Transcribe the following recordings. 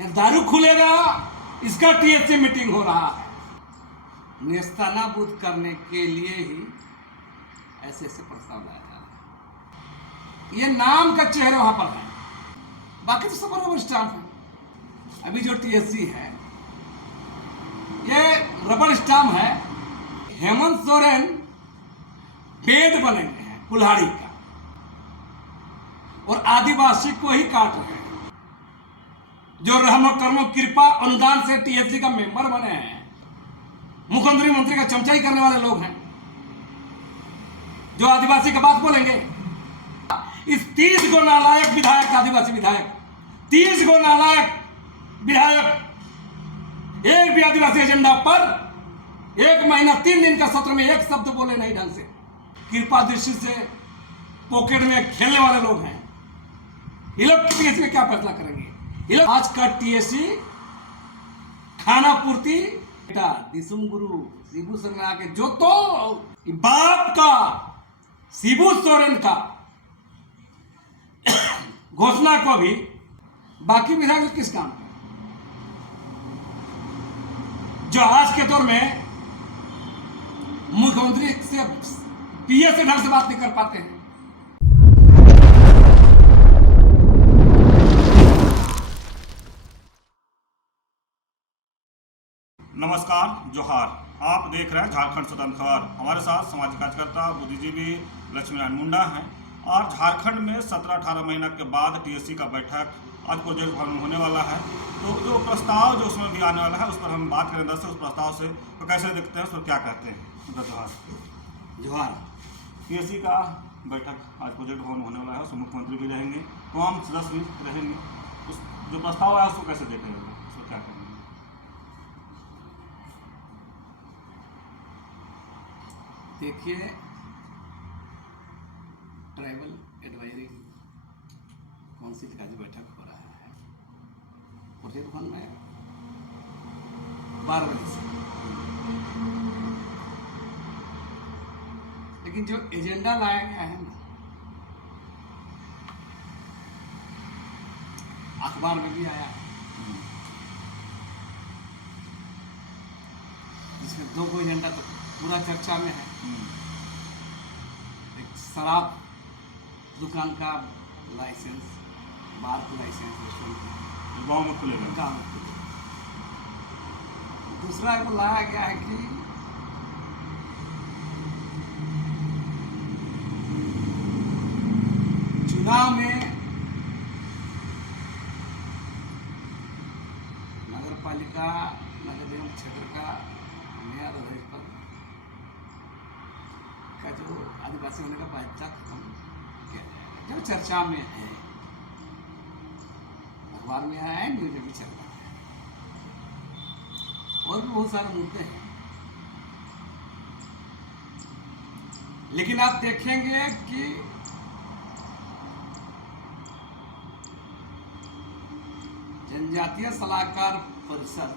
दारू खुलेगा, इसका टीएससी मीटिंग हो रहा है। नेस्तनाबूद करने के लिए ही ऐसे ऐसे प्रस्ताव लाया जा रहा है। ये नाम का चेहरा वहां पर है, बाकी तो सब रबर स्टाम्प है। अभी जो टीएससी है ये रबर स्टाम्प है। हेमंत सोरेन बेद बनेंगे हैं कुल्हाड़ी का और आदिवासी को ही काट रहे हैं। जो रहमो कर्मो कृपा अनुदान से टीएससी का मेंबर बने हैं, मुख्यमंत्री मंत्री का चमचाई करने वाले लोग हैं, जो आदिवासी का बात बोलेंगे। इस 30 गो नालायक विधायक, आदिवासी विधायक, 30 गो नालायक विधायक एक भी आदिवासी एजेंडा पर 1 महीना 3 दिन का सत्र में एक शब्द बोले नहीं ढंग से। कृपा दृष्टि से पॉकेट में खेलने वाले लोग हैं। ये लोग टीएससी में क्या फैसला करेंगे? ये लोग आज का टीएससी खाना पूर्ति बेटा दिसुम गुरु शिबू सोरेन आके जो तो बाप का शिबू सोरेन का घोषणा को भी बाकी विधायक किस काम का, जो आज के दौर में मुख्यमंत्री से पीए से ढंग से बात नहीं कर पाते हैं। नमस्कार, जोहार। आप देख रहे हैं झारखंड स्वतंत्र खबर। हमारे साथ सामाजिक कार्यकर्ता बुद्धिजीवी लक्ष्मीनारायण मुंडा हैं। और झारखंड में 17-18 महीना के बाद टीएससी का बैठक आज प्रोजेक्ट भवन में होने वाला है। तो जो प्रस्ताव जो उसमें भी आने वाला है उस पर हम बात करें। दरअसल उस प्रस्ताव से तो कैसे देखते हैं, उस पर क्या कहते हैं? जोहार। जोहार। टीएससी का बैठक आज प्रोजेक्ट भवन में होने वाला है, उसमें मुख्यमंत्री भी रहेंगे, तमाम सदस्य भी रहेंगे। उस जो प्रस्ताव है उसको कैसे देखेंगे, उसको क्या करेंगे? देखिए, ट्राइबल एडवाइजरी काउंसिल का जो बैठक हो रहा है प्रोजेक्ट भवन में 12 बजे से, लेकिन जो एजेंडा लाया गया है ना, अखबार में भी आया है, जिसमें 2 एजेंडा तो पूरा चर्चा में है। एक शराब दुकान का लाइसेंस, बार का लाइसेंस रेस्टोरेंट गाँव में खुलेगा। गाँव में खुलेगा। दूसरा को लाया गया है कि चुनाव में नगर पालिका, नगर निगम क्षेत्र का नया पद का जो आदिवासी होने का बाध्यता खत्म किया जाएगा, जो चर्चा में है, अखबार में आया है, न्यूज में भी चल रहा है। और भी बहुत सारे मुद्दे हैं, लेकिन आप देखेंगे कि जनजातीय सलाहकार परिषद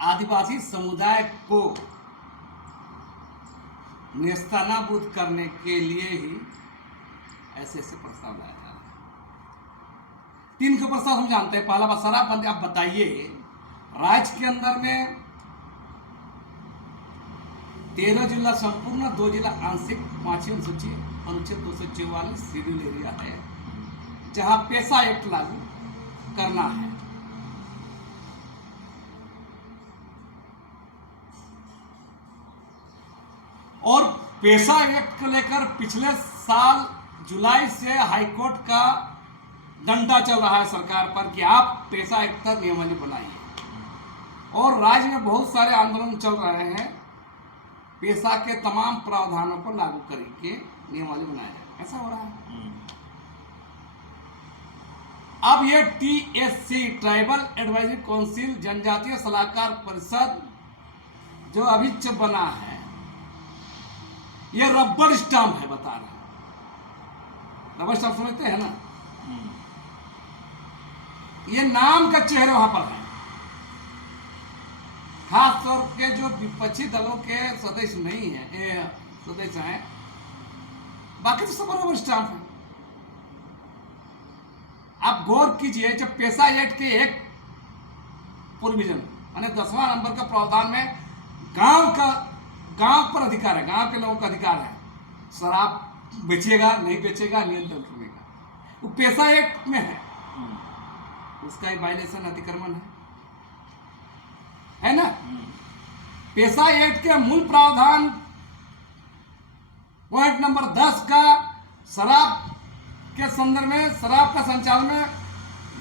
आदिवासी समुदाय को नेस्तनाबूद करने के लिए ही ऐसे ऐसे प्रस्ताव लाया जा रहा है। 3 के प्रस्ताव हम जानते हैं। पहला बात, शराबबंदी। आप बताइए, राज्य के अंदर में 13 जिला संपूर्ण, 2 जिला आंशिक, 5वीं अनुसूची अनुच्छेद 244 शेड्यूल एरिया है, जहां पेशा एक्ट लागू करना है। और पेशा एक्ट को लेकर पिछले साल जुलाई से हाईकोर्ट का डंडा चल रहा है सरकार पर कि आप पेशा एक्ट तक नियमावली बनाइए। और राज्य में बहुत सारे आंदोलन चल रहे हैं, पेशा के तमाम प्रावधानों को लागू करके नियमावली बनाया जाए। ऐसा हो रहा है। अब ये टीएससी, ट्राइबल एडवाइजरी काउंसिल, जनजातीय सलाहकार परिषद जो अभी बना है, ये रबर स्टाम्प है। बता रहे हैं, रबर स्टाम्प समझते हैं ना? ये नाम का चेहरा वहां पर है। खास तौर के जो विपक्षी दलों के सदस्य नहीं है, सदस्य हैं, बाकी तो सब रबर स्टाम्प है। आप गौर कीजिए, जब पेशा एक्ट के एक प्रोविजन माने 10वां नंबर का प्रावधान में गांव पर अधिकार है, गांव के लोगों का अधिकार है शराब बेचेगा नहीं बेचेगा नियंत्रण करने का, वो पेशा एक्ट में है, उसका वायलेशन अतिक्रमण है ना। पेशा एक्ट के मूल प्रावधान पॉइंट नंबर 10 का शराब के संदर्भ में शराब का संचालन में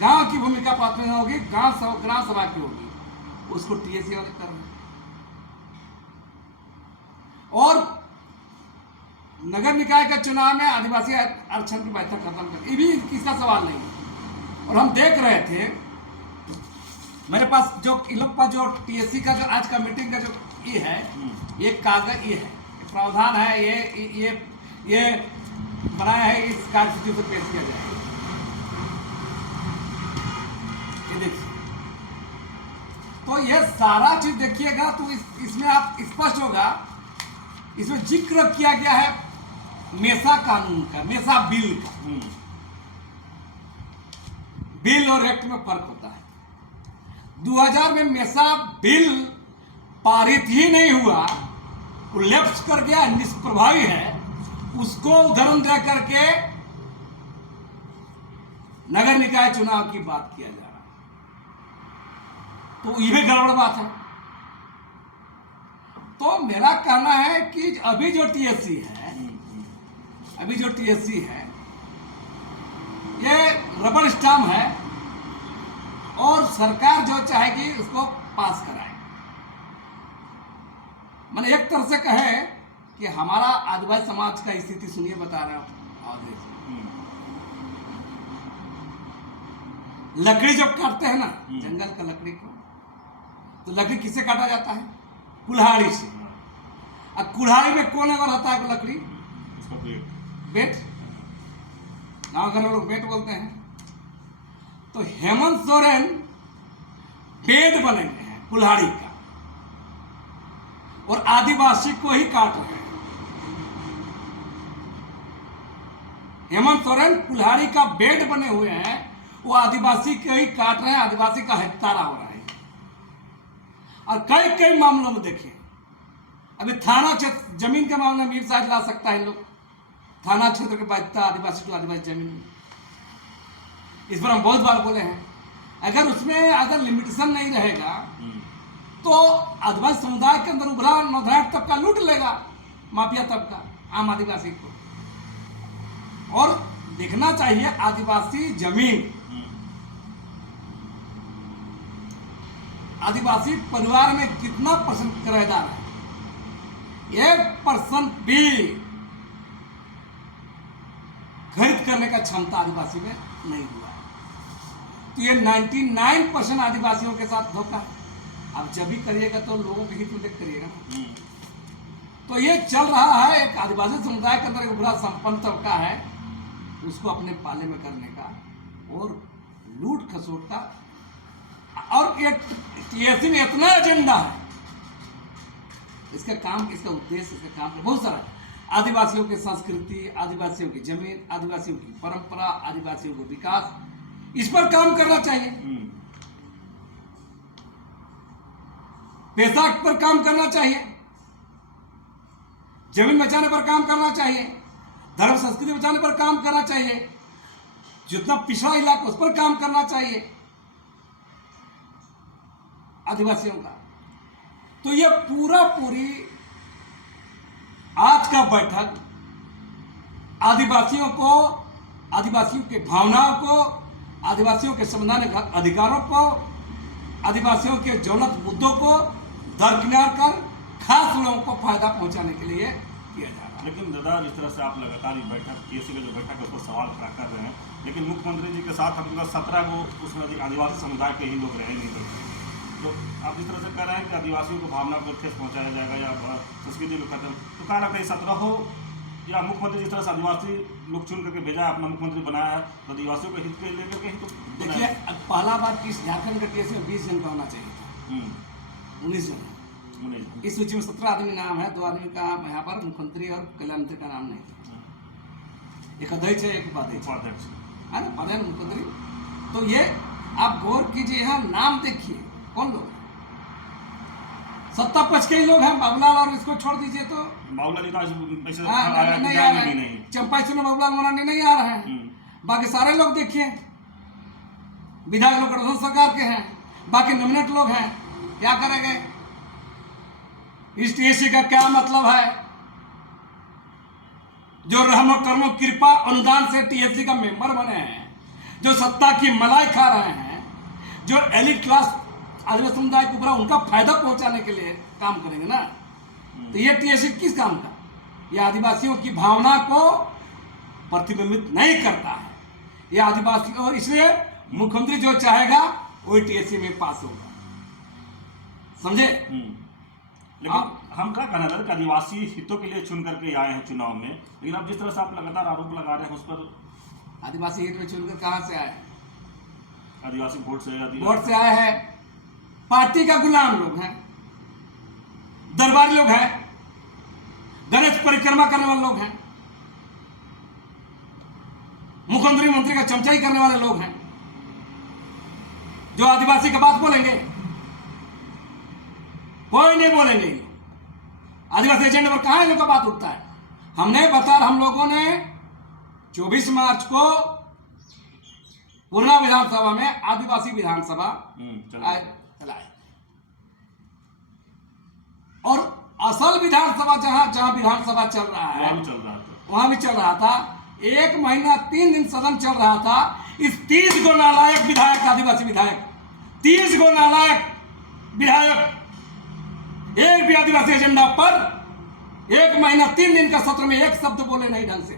गांव की भूमिका प्राथमिक होगी, ग्राम सभा की होगी, उसको टीएससी वाले कर रहे हैं। और नगर निकाय का चुनाव में आदिवासी आरक्षण की बैठक खत्म कर, ये भी किसका सवाल नहीं है। और हम देख रहे थे मेरे पास जो इन लोग पास जो टीएससी का जो आज का मीटिंग का जो ये है, ये कागज ये है, प्रावधान है, ये बनाया है, इस कार्यसूची पर पेश किया जाएगा। ये देखिए, तो ये सारा चीज देखिएगा तो इसमें आप स्पष्ट होगा, इसमें जिक्र किया गया है मेसा कानून का, मेसा बिल का। बिल और एक्ट में फर्क होता है। 2000 में मेसा बिल पारित ही नहीं हुआ, वो लेफ्ट कर गया, निष्प्रभावी है, उसको उदाहरण दे करके नगर निकाय चुनाव की बात किया जा रहा है, तो ये भी गड़बड़ बात है। तो मेरा कहना है कि अभी जो टीएससी है ये रबर स्टाम्प है और सरकार जो चाहेगी उसको पास कराए। मैंने एक तरह से कहे कि हमारा आदिवासी समाज का स्थिति सुनिए, बता रहा हूं। लकड़ी जब काटते हैं ना, जंगल का लकड़ी को, तो लकड़ी किससे काटा जाता है? कुल्हाड़ी से। अब कुल्हाड़ी में कौन अगर होता है लकड़ी? बेट, गाँव घर में लोग बेट बोलते हैं। तो हेमंत सोरेन बेट बनेंगे हैं कुल्हाड़ी का, और आदिवासी को ही काट रहे हैं। हेमंत सोरेन कुल्हाड़ी का बेट बने हुए हैं, वो आदिवासी को ही काट रहे हैं, आदिवासी का हत्यारा हो रहा है। और कई कई मामलों में देखिए, अभी थाना क्षेत्र जमीन के मामले में शायद ला सकता है लोग, थाना क्षेत्र के बाध्यता आदिवासी टू आदिवासी जमीन, इस पर हम बहुत बार बोले हैं। अगर उसमें अगर लिमिटेशन नहीं रहेगा तो आदिवासी समुदाय के अंदर उभरा नौधराट तबका लूट लेगा, माफिया तबका आम आदिवासी को। और देखना चाहिए आदिवासी जमीन, आदिवासी परिवार में कितना % किराएदार है। 1% भी खरीद करने का क्षमता आदिवासी में नहीं हुआ है। तो ये 99% आदिवासियों के साथ धोखा है। अब जब भी करिएगा तो लोगों के हित में देख करिएगा। तो ये चल रहा है, एक आदिवासी समुदाय के अंदर एक बड़ा संपन्न तबका है, उसको अपने पाले में करने का और लूट खसोट का। और ये टीएससी में इतना एजेंडा है, इसका काम, इसका उद्देश्य, इसका काम बहुत सारा, आदिवासियों की संस्कृति, आदिवासियों की जमीन, आदिवासियों की परंपरा, आदिवासियों को विकास, इस पर काम करना चाहिए। पेशा पर काम करना चाहिए, जमीन बचाने पर काम करना चाहिए, धर्म संस्कृति बचाने पर काम करना चाहिए, जितना पिछड़ा इलाका उस पर काम करना चाहिए आदिवासियों का। तो ये पूरी आज का बैठक आदिवासियों को, आदिवासियों के भावनाओं को, आदिवासियों के संवैधानिक अधिकारों को, आदिवासियों के ज्वलंत मुद्दों को दरकिनार कर खास लोगों को फायदा पहुंचाने के लिए किया जा रहा है। लेकिन दादा, जिस तरह से आप लगातार ये बैठक टीएससी का जो बैठक है उसको सवाल खड़ा कर रहे हैं, लेकिन मुख्यमंत्री जी के साथ हम 17 को उसमें आदिवासी समुदाय के ही लोग रहे नहीं बैठे। तो आप जिस तरह से कह रहे हैं कि आदिवासियों को भावना को ठेस पहुंचाया जाएगा या संस्कृति को खत्म, तो कहा ना कहीं 17 हो या मुख्यमंत्री जिस तरह से आदिवासी लोग चुन करके भेजा है, अपना मुख्यमंत्री बनाया है, तो आदिवासियों के हित के लेकर कहीं तो देखिए, पहला बार किस झारखंड के टीएससी में 20 जन का होना चाहिए था, 19 जन। इस सूची में 17 आदमी नाम है, 2 आदमी का यहाँ पर मुख्यमंत्री और कल्याण मंत्री का नाम नहीं है। एक अध्यक्ष है, एक उपाध्यक्ष है ना, प्रधान मुख्यमंत्री तो ये आप गौर कीजिए, यहाँ नाम देखिए कौन लोग हैं। सत्ता पक्ष के ही लोग हैं। बाबूलाल और इसको छोड़ दीजिए तो बाबूलाल जी तो आज पैसे नहीं आ जाएंगे रहे भी हैं। नहीं। चंपाई सुनो बाबूलाल मरांडी नहीं आ रहे हैं। बाकी सारे लोग देखिए विधायक लोग गठबंधन सरकार के हैं, बाकी नॉमिनेट लोग हैं। क्या करेंगे? इस टीएससी का क्या मतलब है? जो रहमो कर्मो कृपा अनुदान से टीएससी का मेंबर बने हैं, जो सत्ता की मलाई खा रहे हैं, जो एलिट क्लास आदिवासी समुदाय को ऊपर उनका फायदा पहुंचाने के लिए काम करेंगे ना, तो ये टीएससी किस काम का? ये आदिवासियों की भावना को प्रतिबिंबित नहीं करता है। ये आदिवासी, और इसलिए मुख्यमंत्री जो चाहेगा वही टीएससी में पास होगा। समझे? लेकिन हम क्या कहना चाहते हैं, आदिवासी हितों के लिए चुन करके आए हैं चुनाव में, लेकिन अब जिस तरह से आप लगातार आरोप लगा रहे हैं उस पर। आदिवासी हित में चुनकर कहां से आए? आदिवासी वोट से आए हैं। पार्टी का गुलाम लोग हैं, दरबारी लोग हैं, गणेश परिक्रमा करने वाले लोग हैं, मुख्यमंत्री मंत्री का चमचाई करने वाले लोग हैं, जो आदिवासी की बात बोलेंगे? कोई नहीं बोलेंगे। ये आदिवासी एजेंडे पर कहां इन लोगों का बात उठता है? हमने हम लोगों ने 24 मार्च को पूर्णा विधानसभा में आदिवासी विधानसभा चलाए, और असल विधानसभा जहां विधानसभा चल रहा है वहां भी चल रहा था। 1 महीना 3 दिन सदन चल रहा था। इस 30 गो नालायक विधायक, आदिवासी विधायक, 30 गो नालायक विधायक एक भी आदिवासी एजेंडा पर 1 महीना 3 दिन का सत्र में एक शब्द बोले नहीं ढंग से।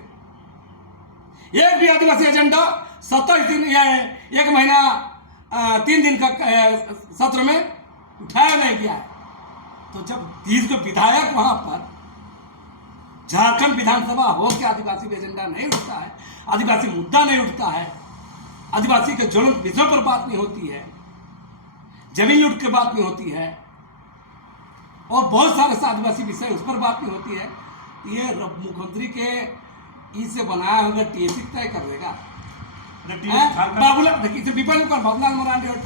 एक भी आदिवासी एजेंडा 27 दिन या 1 महीना 3 दिन का सत्र में उठाया नहीं गया है। तो जब 30 को विधायक वहां पर झारखंड विधानसभा हो के आदिवासी एजेंडा नहीं उठता है, आदिवासी मुद्दा नहीं उठता है, आदिवासी के ज्वलंत विषयों पर बात नहीं होती है, जमीन लूट की बात नहीं होती है, और बहुत सारे आदिवासी विषय उस पर बात नहीं होती है, ये मुख्यमंत्री के ई से बनाया होगा टीएससी तय कर देगा। बाबूलाल देखिए, विपल बाबूलाल मरांडी और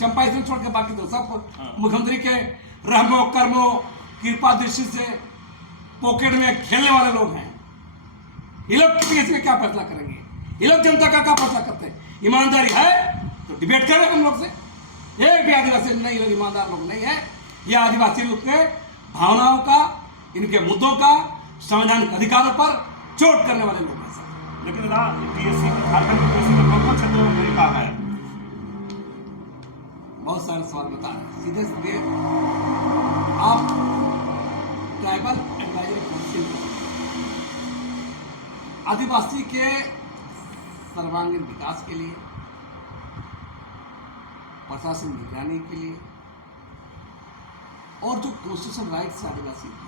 चंपाई से छोड़ के बाकी तो सब मुख्यमंत्री के रहमो कर्मो कृपा दृष्टि से पॉकेट में खेलने वाले लोग हैं। ये लोग टीएससी में क्या फैसला करेंगे? ये लोग जनता का क्या फैसला करते हैं? ईमानदारी है तो डिबेट करें हम लोग से। एक भी आदिवासी नहीं, लोग ईमानदार लोग नहीं है। ये आदिवासी लोग के भावनाओं का, इनके मुद्दों का, संवैधानिक अधिकारों पर चोट करने वाले लोग हैं सर। लेकिन टीएससी झारखंड की टीएससी में कौन क्षेत्रों में भूमिका है? बहुत सारे सवाल बता रहे हैं। सीधे सीधे आप ट्राइबल एडवाइजरी काउंसिल आदिवासी के सर्वांगीण विकास के लिए, प्रशासन निगरानी के लिए, और जो कॉन्स्टिट्यूशन राइट्स आदिवासी के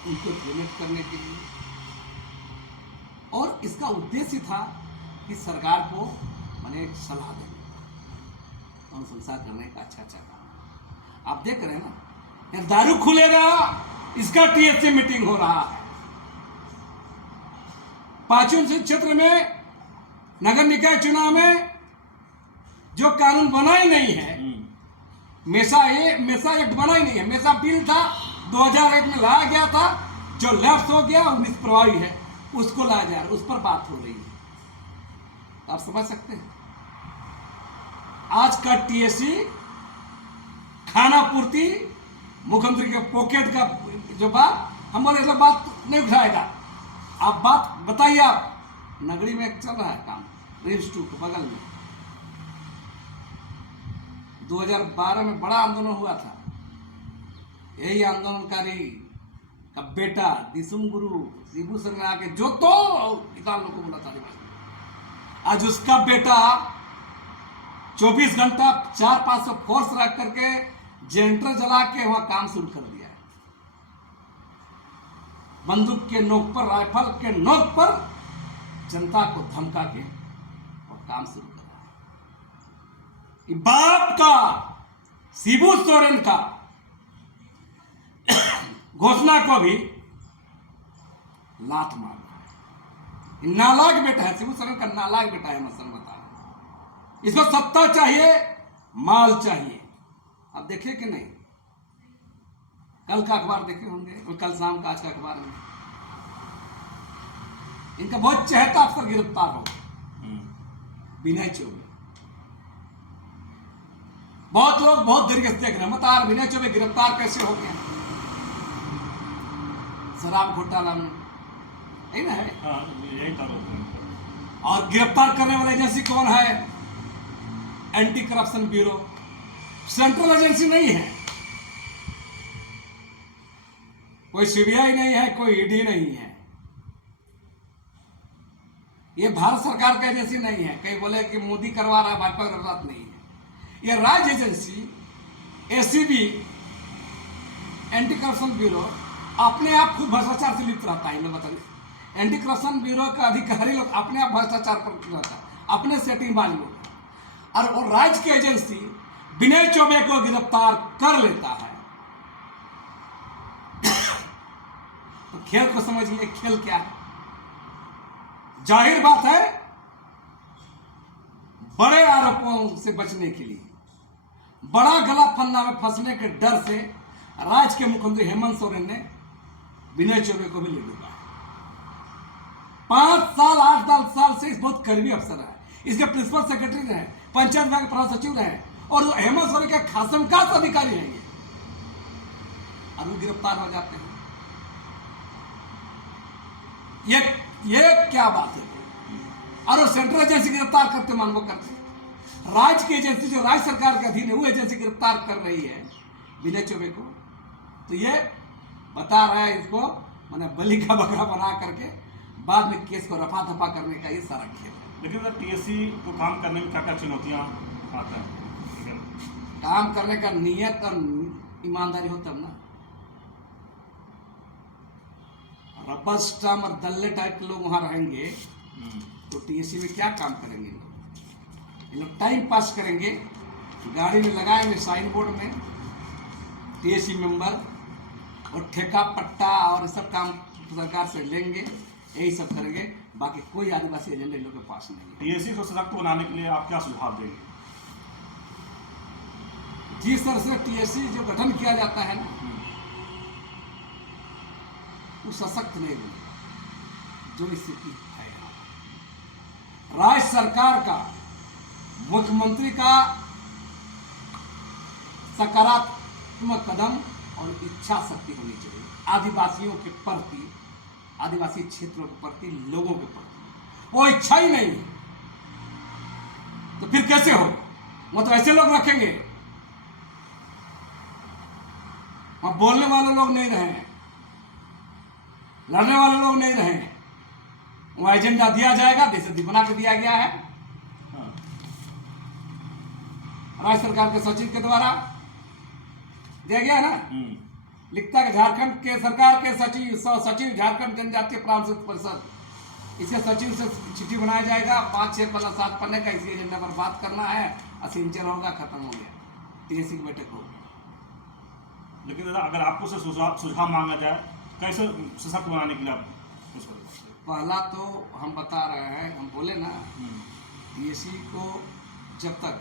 उनको इम्प्लीमेंट करने के लिए, और इसका उद्देश्य था कि सरकार को मैंने एक सलाह देने, अनुशंसा करने का अच्छा काम। आप देख रहे हैं ना, दारू खुलेगा इसका टीएससी मीटिंग हो रहा है। 5वें क्षेत्र में नगर निकाय चुनाव में जो कानून बना ही नहीं है, मेसा एक्ट बना ही नहीं है। मेसा बिल था 2001 में लाया गया था, जो लैप्स हो गया, 19 प्रभावी है, उसको लाया जा रहा है, उस पर बात हो रही है। आप समझ सकते हैं आज का टीएससी खाना पूर्ति, मुख्यमंत्री के पॉकेट का जो बात, हम बोले मतलब बात नहीं उठाएगा। आप बात बताइए। आप नगरी में चल रहा है काम, रेंज 2 के बगल में 2012 में बड़ा आंदोलन हुआ था। यही आंदोलनकारी का बेटा दिसुम गुरु शिबू सर में आके जो तो किसान लोग को बोला था, आज उसका बेटा 24 घंटा 400-500 फोर्स रख करके जनरेटर जला के वहां काम शुरू कर दिया है। बंदूक के नोक पर, राइफल के नोक पर जनता को धमका के और काम शुरू कर रहा है। बाप का, शिबू सोरेन का घोषणा को भी लात मार रहा है। नालायक बेटा है, शिबू सोरेन का नालायक बेटा है। मैं सर बता इसको सत्ता चाहिए, माल चाहिए। अब देखे कि नहीं, कल का अखबार देखे होंगे और कल शाम का आज का अखबार में इनका बहुत चहेता अफसर गिरफ्तार हो विनय चौबे। बहुत लोग बहुत देर से देख रहे हैं, बता विनय चौबे गिरफ्तार कैसे हो गया? शराब घोटाला में यही ना है। यही आरोप। और गिरफ्तार करने वाली एजेंसी कौन है? Anti corruption bureau. Central agency नहीं है, कोई सीबीआई नहीं है, कोई ईडी नहीं है, ये भारत सरकार का एजेंसी नहीं है। कहीं बोले कि मोदी करवा रहा है, भाजपा का बात नहीं है। ये राज्य agency ACB, anti corruption bureau अपने आप खुद भ्रष्टाचार से लिप्त रहता है। इन लोग बताइए, एंटी करप्शन ब्यूरो का अधिकारी लोग अपने आप भ्रष्टाचार पर रहता है, अपने सेटिंगबाज लोग। और राज्य की एजेंसी विनय चौबे को गिरफ्तार कर लेता है। तो खेल को समझिए, खेल क्या है? जाहिर बात है, बड़े आरोपों से बचने के लिए, बड़ा गला फन्ना में फंसने के डर से राज्य के मुख्यमंत्री हेमंत सोरेन ने विनय चौबे को भी ले लिया है। 5 साल 8 साल से इस बहुत करीबी अफसर है, इसके प्रिंसिपल सेक्रेटरी रहे, पंचायत विभाग के प्रधान सचिव रहे, और हेमंत सोरेन के खासमखास अधिकारी हैं ये, और वो गिरफ्तार हो जाते हैं। ये क्या बात है? और सेंट्रल एजेंसी गिरफ्तार करते मान वो करते, राज्य की एजेंसी जो राज्य सरकार के अधीन है वो एजेंसी गिरफ्तार कर रही है विनय चौबे को। तो ये बता रहा है इसको मैंने बलि का बकरा बना करके बाद में केस को रफा दफा करने का ये सारा खेल है। लेकिन सर टीएससी को काम करने में क्या क्या चुनौतियाँ आते हैं? काम करने का नियत और ईमानदारी हो तब ना। रबर स्टाम्प और दल्ले टाइप के लोग वहां रहेंगे तो टीएससी में क्या काम करेंगे? ये लोग टाइम पास करेंगे, गाड़ी में लगाएंगे साइन बोर्ड में टीएससी मेंबर, और ठेका पट्टा और सब काम सरकार से लेंगे, यही सब करेंगे। बाकी कोई आदिवासी एजेंडा इन लोग के पास नहीं है। टीएससी को सशक्त बनाने के लिए आप क्या सुझाव देंगे? जिस तरह से टीएससी जो गठन किया जाता है ना, वो सशक्त नहीं बने जो स्थिति है। राज्य सरकार का, मुख्यमंत्री का सकारात्मक कदम और इच्छा शक्ति होनी चाहिए आदिवासियों के प्रति, आदिवासी क्षेत्रों के प्रति, लोगों के प्रति। वो इच्छा ही नहीं है तो फिर कैसे हो? वो तो ऐसे लोग रखेंगे, वहां बोलने वाले लोग नहीं रहे, लड़ने वाले लोग नहीं रहे। वो एजेंडा दिया जाएगा, जैसे बना के दिया गया है राज्य सरकार के सचिव के द्वारा दिया गया है ना। लिखता है झारखंड के सरकार के सचिव झारखंड जनजातीय परामर्श परिषद, इसके सचिव से चिट्ठी बनाया जाएगा, 5, 6 पन्ना 7 पन्ने का, इसी एजेंडा पर बात करना है, असिंचन होगा, खत्म हो गया, टीएससी की बैठक होगी। लेकिन दादा अगर आपको से सुझाव मांगा जाए कैसे सशक्त बनाने के लिए आप पहला तो हम बता रहे हैं, हम बोले ना टीएससी को जब तक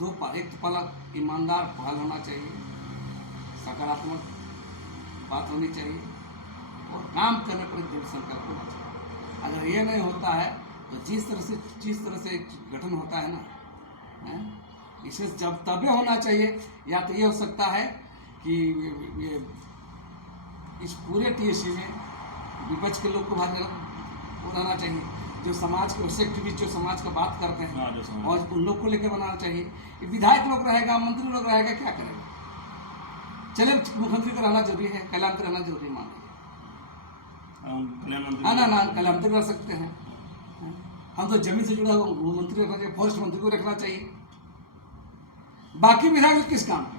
एक तो पहला ईमानदार पहल होना चाहिए, सकारात्मक बात होनी चाहिए, और काम करने पर दृढ़ संकल्प होना चाहिए। अगर ये नहीं होता है तो जिस तरह से गठन होता है ना, इसे जब तभी होना चाहिए, या तो ये हो सकता है कि ये इस पूरे टीएससी में विपक्ष के लोग को भाग रहना चाहिए, जो समाज के वैसे एक्टिविस्ट जो समाज का बात करते हैं और उन लोग को लेकर बनाना चाहिए। विधायक लोग रहेगा, मंत्री लोग रहेगा, क्या करेगा? चले मुख्यमंत्री का रहना जरूरी है, कल्याण रहना जरूरी मान लीजिए, ना कल्याण मंत्री रह सकते हैं। हम तो जमीन से जुड़ा हुआ मंत्री रखना चाहिए, फॉरेस्ट मंत्री को रखना चाहिए। बाकी विधायक किस काम के?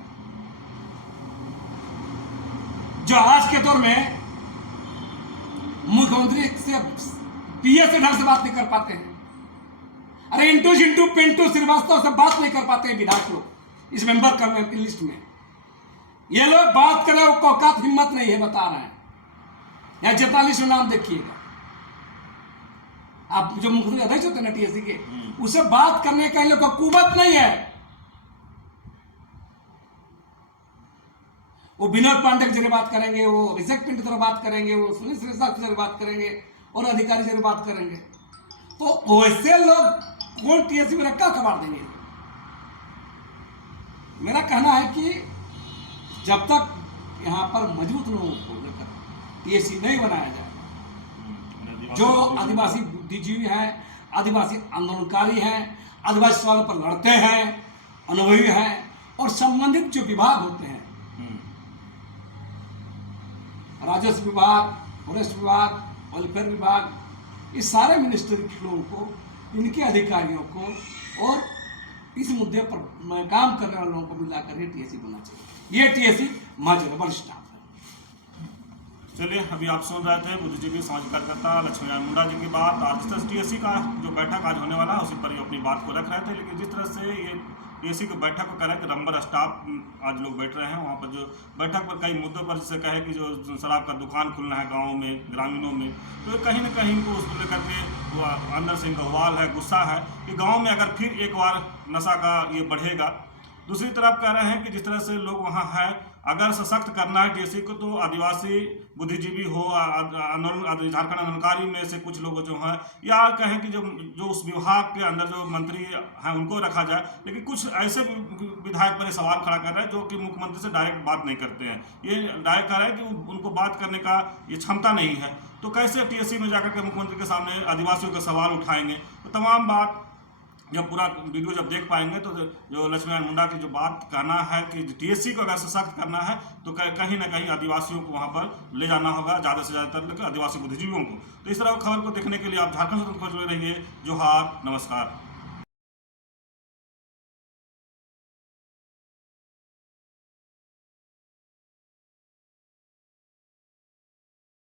जो आज के दौर में मुख्यमंत्री से पीए से ढंग से बात नहीं कर पाते हैं, अरे इंटू चिंटू पिंटू श्रीवास्तव से बात नहीं कर पाते हैं विधायक लोग इस मेंबर की लिस्ट में। ये लोग बात करें वो औकात हिम्मत नहीं है, बता रहे हैं। या 44 नाम देखिएगा, आप जो मुख्यमंत्री अध्यक्ष होते हैं ना टीएससी के, उसे बात करने का इन लोग का कुवत नहीं है। वो विनोद पांडे के जरिए बात करेंगे, वो अभिषेक पिंड की तरह बात करेंगे, वो सुनील श्रीवास्तव के जरिए बात करेंगे और अधिकारी जरिए बात करेंगे। तो वैसे लोग कौन टीएससी में रखा खबर देंगे? मेरा कहना है कि जब तक यहाँ पर मजबूत लोगों को लेकर टीएससी नहीं बनाया जाए, जो आदिवासी बुद्धिजीवी हैं, आदिवासी आंदोलनकारी हैं, आदिवासी सवालों पर लड़ते हैं, अनुभवी हैं और संबंधित जो विभाग होते हैं, राजस्व विभाग, फॉरेस्ट विभाग, वेलफेयर विभाग, इस सारे मिनिस्ट्री के लोगों को, इनके अधिकारियों को और इस मुद्दे पर काम करने वाले लोगों को मिलाकर ये टीएससी बनना चाहिए। ये टीएससी मजबूर स्टाफ है। चलिए, अभी आप सुन रहे थे बुद्धिजीवी सामाजिक कार्यकर्ता लक्ष्मीनारायण मुंडा जी की बात। आज जिस तरह टीएससी का जो बैठक आज होने वाला है उसी पर ये अपनी बात को रख रहे थे, लेकिन जिस तरह से ये टीएससी की बैठक को कह रहा है कि नंबर स्टाफ आज लोग बैठ रहे हैं, वहाँ पर जो बैठक पर कई मुद्दों पर जैसे कहे कि जो शराब का दुकान खुलना है गाँव में, ग्रामीणों में, तो कहीं ना कहीं इनको उसको लेकर के वो अंदर से इनका उबाल है, गुस्सा है कि गाँव में अगर फिर एक बार नशा का ये बढ़ेगा। दूसरी तरफ कह रहे हैं कि जिस तरह से लोग वहाँ हैं, अगर सशक्त करना है टीएससी को तो आदिवासी बुद्धिजीवी हो, झारखंड आंदोलनकारी में से कुछ लोग जो हैं, या कहें कि जो उस विभाग के अंदर जो मंत्री हैं उनको रखा जाए। लेकिन कुछ ऐसे विधायक पर सवाल खड़ा कर रहे हैं जो कि मुख्यमंत्री से डायरेक्ट बात नहीं करते हैं। ये डायरेक्ट कह रहे हैं कि उनको बात करने का ये क्षमता नहीं है, तो कैसे टीएससी में जाकर के मुख्यमंत्री के सामने आदिवासियों के सवाल उठाएंगे। तो तमाम बात जब पूरा वीडियो जब देख पाएंगे तो जो लक्ष्मीनारायण मुंडा की जो बात कहना है कि टीएससी को अगर सशक्त करना है तो कहीं ना कहीं आदिवासियों को वहाँ पर ले जाना होगा, ज़्यादा से ज़्यादातर आदिवासी बुद्धिजीवियों को। तो इस तरह खबर को देखने के लिए आप झारखंड से जुड़े रहिए। जोहार, नमस्कार।